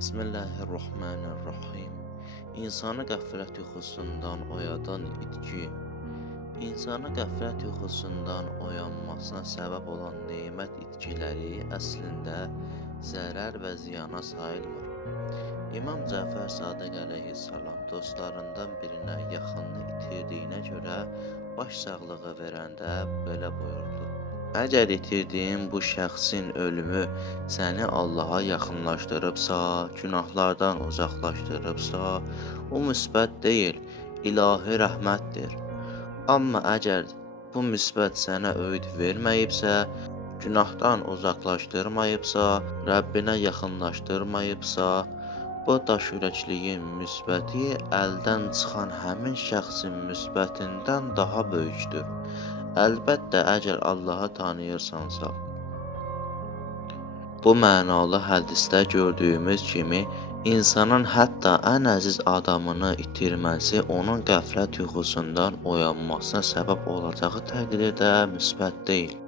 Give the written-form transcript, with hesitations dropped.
Bismillahirrahmanirrahim. İnsanı qəflət yuxusundan oyadan itki, insanı qəflət yuxusundan oyanmasına səbəb olan nemət itkiləri əslində zərər və ziyana sayılmır. İmam Cəfər Sadiq əleyhissalam dostlarından birinə yaxınını itirdiyinə görə baş sağlığı verəndə belə buyurdu: Əgər itirdiyin bu şəxsin ölümü səni Allaha yaxınlaşdırıbsa, günahlardan uzaqlaşdırıbsa, o müsbət deyil, ilahi rəhmətdir. Amma əgər bu müsbət sənə öyüd verməyibsə, günahdan uzaqlaşdırmayıbsa, Rəbbinə yaxınlaşdırmayıbsa, bu daşürəkliyin müsbəti əldən çıxan həmin şəxsin müsbətindən daha böyükdür. Əlbəttə, əgər Allahı tanıyırsansa. Bu mənalı hədisdə gördüyümüz kimi, insanın hətta ən əziz adamını itirməsi onun qəflət yuxusundan oyanmasına səbəb olacağı təqdirdə müsbət deyil.